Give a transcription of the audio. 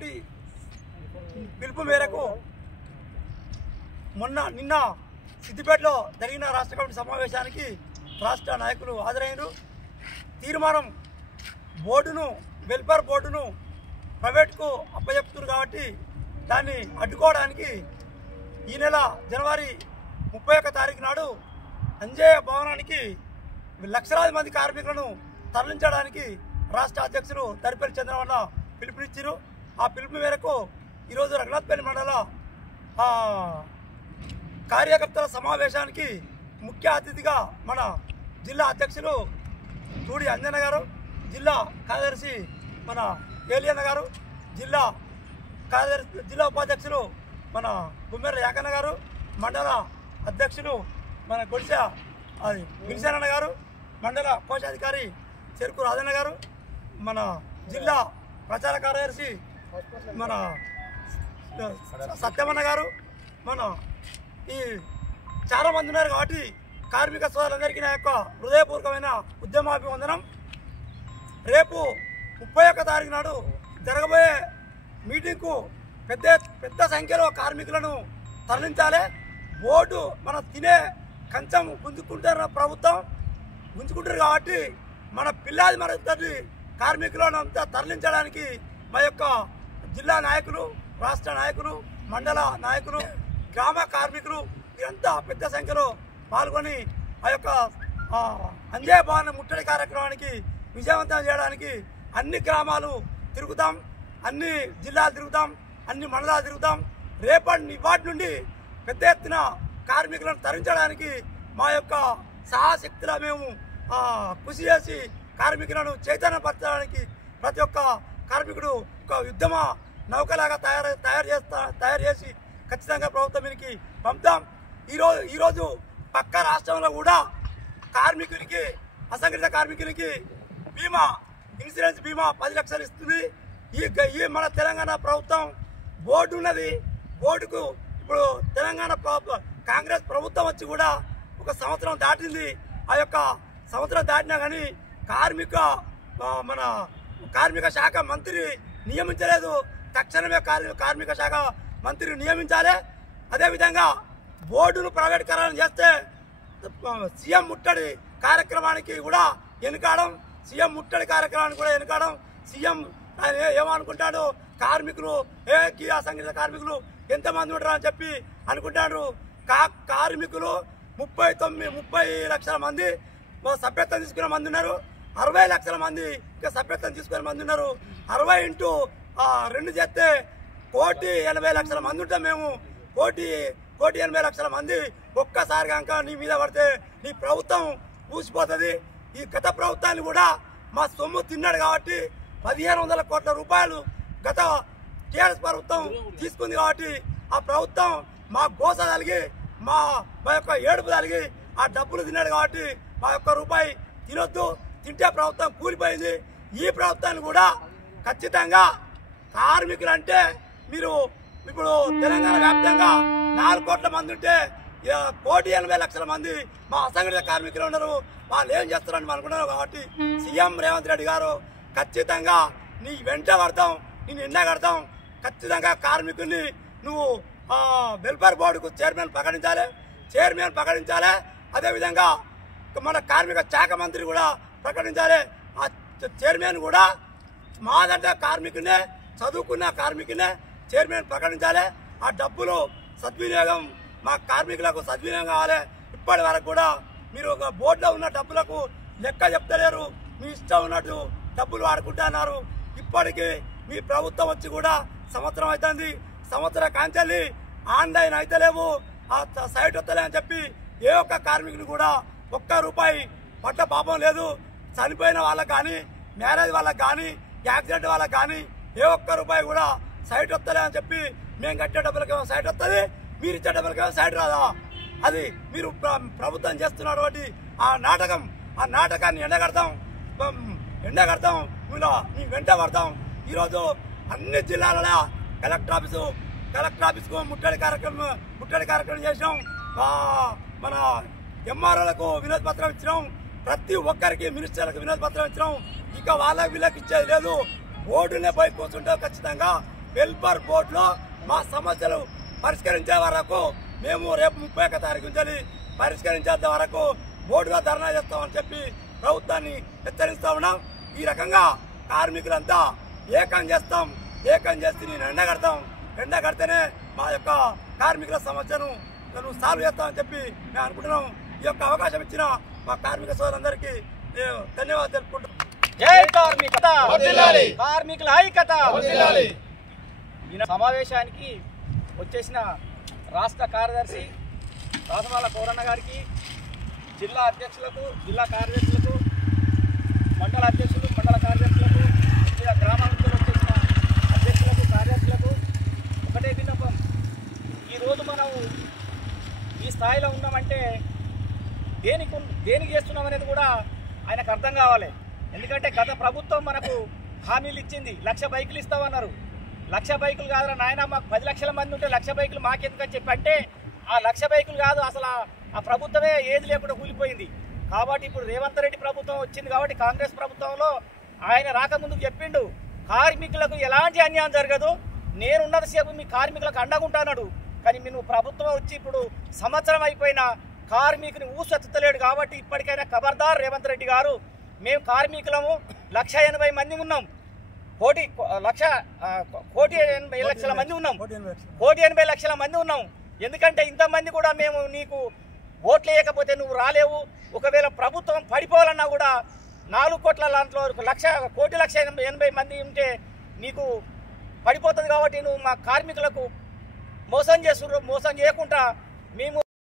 Committee పిలుపు మేరకు నిన్న సిద్దిపేటలో జరిగిన రాష్ట్ర కమిటీ సమావేశానికి రాష్ట్ర నాయకులు హాజరైనారు. తీర్మానం బోర్డును వెల్ఫేర్ బోర్డును ప్రైవేట్కు అప్పచెప్తున్నారు కాబట్టి దాన్ని అడ్డుకోవడానికి ఈ నెల జనవరి 31 తారీఖు నాడు అంజయ్య భవనానికి లక్షలాది మంది కార్మికులను తరలించడానికి రాష్ట్ర అధ్యక్షులు దరిపల్లి చంద్రవన్న పిలుపునిచ్చారు. ఆ పిలుపు మేరకు ఈరోజు రఘునాథ్పల్లి మండల కార్యకర్తల సమావేశానికి ముఖ్య అతిథిగా మన జిల్లా అధ్యక్షులు తూడి అంజన్న గారు, జిల్లా కార్యదర్శి మన ఏలియన్న గారు, జిల్లా ఉపాధ్యక్షులు మన గుమ్మెర్ల యాకన్న గారు, మండల అధ్యక్షులు మన విల్సనన్న గారు, మండల కోశాధికారి చెరుకు రాజన్న గారు, మన జిల్లా ప్రచార కార్యదర్శి మన సత్యమన్న గారు, మన ఈ చాలా మంది ఉన్నారు కాబట్టి కార్మిక సోదరులందరికీ నా యొక్క హృదయపూర్వకమైన ఉద్యమాభివందనం. రేపు 31 తారీఖు నాడు జరగబోయే మీటింగ్కు పెద్ద సంఖ్యలో కార్మికులను తరలించాలి. బోర్డు మనం తినే కంచం గుంజుకుంటారు, ప్రభుత్వం గుంజుకుంటారు కాబట్టి మన పిల్లాది మరొకటి కార్మికులను అంతా తరలించడానికి మా యొక్క జిల్లా నాయకులు, రాష్ట్ర నాయకులు, మండల నాయకులు, గ్రామ కార్మికులు వీరంతా పెద్ద సంఖ్యలో పాల్గొని ఆ యొక్క అంజయ్య భవన ముట్టడి కార్యక్రమానికి విజయవంతం చేయడానికి అన్ని గ్రామాలు తిరుగుతాం, అన్ని జిల్లాలు తిరుగుతాం, అన్ని మండలాలు తిరుగుతాం. ఇవాటి నుండి పెద్ద ఎత్తున కార్మికులను తరలించడానికి మా యొక్క సహాశక్తిలో మేము కృషి చేసి కార్మికులను చైతన్యపరచడానికి ప్రతి ఒక్క కార్మికుడు ఒక ఉద్యమ నౌకలాగా తయారు చేసి ఖచ్చితంగా ప్రభుత్వం మీదకి పంపుతాం. ఈరోజు పక్క రాష్ట్రంలో కూడా కార్మికునికి, అసంఘటిత కార్మికునికి ఇన్సూరెన్స్ బీమా 10 లక్షలు ఇస్తుంది. ఈ మన తెలంగాణ ప్రభుత్వం బోర్డు ఉన్నది. బోర్డుకు ఇప్పుడు తెలంగాణ కాంగ్రెస్ ప్రభుత్వం వచ్చి కూడా 1 సంవత్సరం దాటింది. ఆ యొక్క సంవత్సరం దాటినా కానీ మన కార్మిక శాఖ మంత్రి నియమించలేదు. తక్షణమే కార్మిక శాఖ మంత్రి నియమించాలి. అదేవిధంగా బోర్డును ప్రైవేటీకరణ చేస్తే సీఎం ముట్టడి కార్యక్రమానికి కూడా వెనుకాడం, సీఎం ఏమనుకుంటాడు, కార్మికులు అసంఘటిత కార్మికులు ఎంతమంది ఉంటారు అని చెప్పి అనుకుంటాడు. కార్మికులు 30 లక్షల మంది సభ్యత్వం తీసుకునే మంది ఉన్నారు, 60 లక్షల మంది ఇంకా సభ్యత్వం తీసుకునే మంది ఉన్నారు. 60 ఇంటూ 2 చేస్తే 1,80,00,000 మంది ఉంటాం మేము. 1,80,00,000 మంది ఒక్కసారి కనుక నీ మీద పడితే నీ ప్రభుత్వం ఊసిపోతుంది. ఈ గత ప్రభుత్వాన్ని కూడా మా సొమ్ము తిన్నాడు కాబట్టి 1,500 కోట్ల రూపాయలు గత టీఆర్ఎస్ ప్రభుత్వం తీసుకుంది కాబట్టి ఆ ప్రభుత్వం మా గోస కలిగి మా యొక్క ఏడుపు కలిగి ఆ డబ్బులు తిన్నాడు కాబట్టి మా యొక్క రూపాయి తినొద్దు, తింటే ప్రభుత్వం కూలిపోయింది. ఈ ప్రభుత్వాన్ని కూడా ఖచ్చితంగా కార్మికులు అంటే మీరు ఇప్పుడు తెలంగాణ వ్యాప్తంగా 4 కోట్ల మంది ఉంటే 1,80,00,000 మంది మా అసంఘటిత కార్మికులు ఉన్నారు. వాళ్ళు ఏం చేస్తారని అనుకున్నారు కాబట్టి సీఎం రేవంత్ రెడ్డి గారు ఖచ్చితంగా నీ వెంట పడతాం, నేను ఎండగడతాం. ఖచ్చితంగా కార్మికుల్ని నువ్వు వెల్ఫేర్ బోర్డుకు చైర్మన్ ప్రకటించాలి. అదేవిధంగా మన కార్మిక శాఖ మంత్రి కూడా ప్రకటించాలి. ఆ చైర్మన్ కూడా మాదంటే కార్మికునే, చదువుకున్న కార్మికునే చైర్మన్ ప్రకటించాలి. ఆ డబ్బులు సద్వినియోగం మా కార్మికులకు సద్వినియోగం కావాలి. ఇప్పటి వరకు కూడా మీరు ఒక బోర్డులో ఉన్న డబ్బులకు లెక్క చెప్తలేరు, మీ ఇష్టం ఉన్నట్టు డబ్బులు వాడుకుంటున్నారు. ఇప్పటికీ మీ ప్రభుత్వం వచ్చి కూడా సంవత్సరం అవుతుంది. సంవత్సర కాంచెల్లి ఆన్లైన్ అయితే లేవు, ఆ సైట్ వస్తలే అని చెప్పి ఏ ఒక్క కార్మికుని కూడా ₹1 పట్ల పాపం లేదు. చనిపోయిన వాళ్ళకి కానీ, మ్యారేజ్ వాళ్ళకి కానీ, యాక్సిడెంట్ వాళ్ళకి కానీ ఏ ₹1 కూడా సైట్ వస్తలే అని చెప్పి మేము కట్టే డబ్బులకేమో సైట్ వస్తుంది, మీరు ఇచ్చే డబ్బులకేమో సైట్ రాదా? అది మీరు ప్రభుత్వం చేస్తున్నారు కాబట్టి ఆ నాటకాన్ని ఎండగడతాం, మీ వెంట పడతాం. ఈరోజు అన్ని జిల్లాలలో కలెక్టర్ ఆఫీస్కు ముట్టడి కార్యక్రమం చేసినాం. మన ఎంఆర్ఓలకు వినతి పత్రం ఇచ్చినాం, ప్రతి ఒక్కరికి మినిస్టర్లకు వినతి పత్రం ఇచ్చినాం. ఇక వీళ్ళకి ఇచ్చేది లేదు. బోర్డునే పోయి కూర్చుంటే ఖచ్చితంగా వెల్ఫేర్ బోర్డులో మా సమస్యలు పరిష్కరించే వరకు మేము రేపు 31వ తారీఖు నుంచి పరిష్కరించేంత వరకు బోర్డుగా ధర్నా చేస్తామని చెప్పి ప్రభుత్వాన్ని హెచ్చరిస్తా ఉన్నాం. ఈ రకంగా కార్మికులంతా ఏకం చేసి నేను ఎండగడితేనే మా యొక్క కార్మికుల సమస్యను సాల్వ్ చేస్తామని చెప్పి మేము అనుకుంటున్నాం. ఈ యొక్క అవకాశం ఇచ్చిన మా కార్మిక సోదరులందరికీ ధన్యవాదాలు తెలుపుకుంటున్నాం. జై కార్మికత, కార్మికుల ఐక్యత. ఈ సమావేశానికి వచ్చేసిన రాష్ట్ర కార్యదర్శి రాసమాల కోరన్న గారికి, జిల్లా అధ్యక్షులకు, జిల్లా కార్యదర్శులకు, మండల అధ్యక్షులు, మండల కార్యదర్శులకు, ఇలా గ్రామాల నుంచి వచ్చేసిన అధ్యక్షులకు, కార్యదర్శులకు ఒకటే విన్నపం. ఈరోజు మనం ఈ స్థాయిలో ఉన్నామంటే దేనికి చేస్తున్నాం అనేది కూడా ఆయనకు అర్థం కావాలి. ఎందుకంటే గత ప్రభుత్వం మనకు హామీలు ఇచ్చింది, 1,00,000 బైకులు ఇస్తామన్నారు. 1,00,000 బైకులు కాదురా నాయన, మాకు 10 లక్షల మంది ఉంటే 1,00,000 బైకులు మాకెందుకని చెప్పి అంటే ఆ 1,00,000 బైకులు కాదు, అసలు ఆ ప్రభుత్వమే ఏది లేకుండా కూలిపోయింది. కాబట్టి ఇప్పుడు రేవంత్ రెడ్డి ప్రభుత్వం వచ్చింది కాబట్టి కాంగ్రెస్ ప్రభుత్వంలో ఆయన రాకముందుకు చెప్పిండు, కార్మికులకు ఎలాంటి అన్యాయం జరగదు, నేనున్నంతసేపు మీ కార్మికులకు అండగుంటాడు. కానీ నువ్వు ప్రభుత్వం వచ్చి ఇప్పుడు సంవత్సరం అయిపోయినా కార్మికుని ఊసెత్తలేడు. కాబట్టి ఇప్పటికైనా ఖబర్దార్ రేవంత్ రెడ్డి గారు, మేము కార్మికులము 1,80,000 మంది ఉన్నాం, 1,80,00,000 మంది ఉన్నాం, 1,80,00,000 మంది ఉన్నాం. ఎందుకంటే ఇంతమంది కూడా మేము నీకు ఓట్లు వేయకపోతే నువ్వు రాలేవు. ఒకవేళ ప్రభుత్వం పడిపోవాలన్నా కూడా 4 కోట్ల దాంట్లో 1,80,000 మంది ఉంటే నీకు పడిపోతుంది. కాబట్టి నువ్వు మా కార్మికులకు మోసం చేయకుండా మేము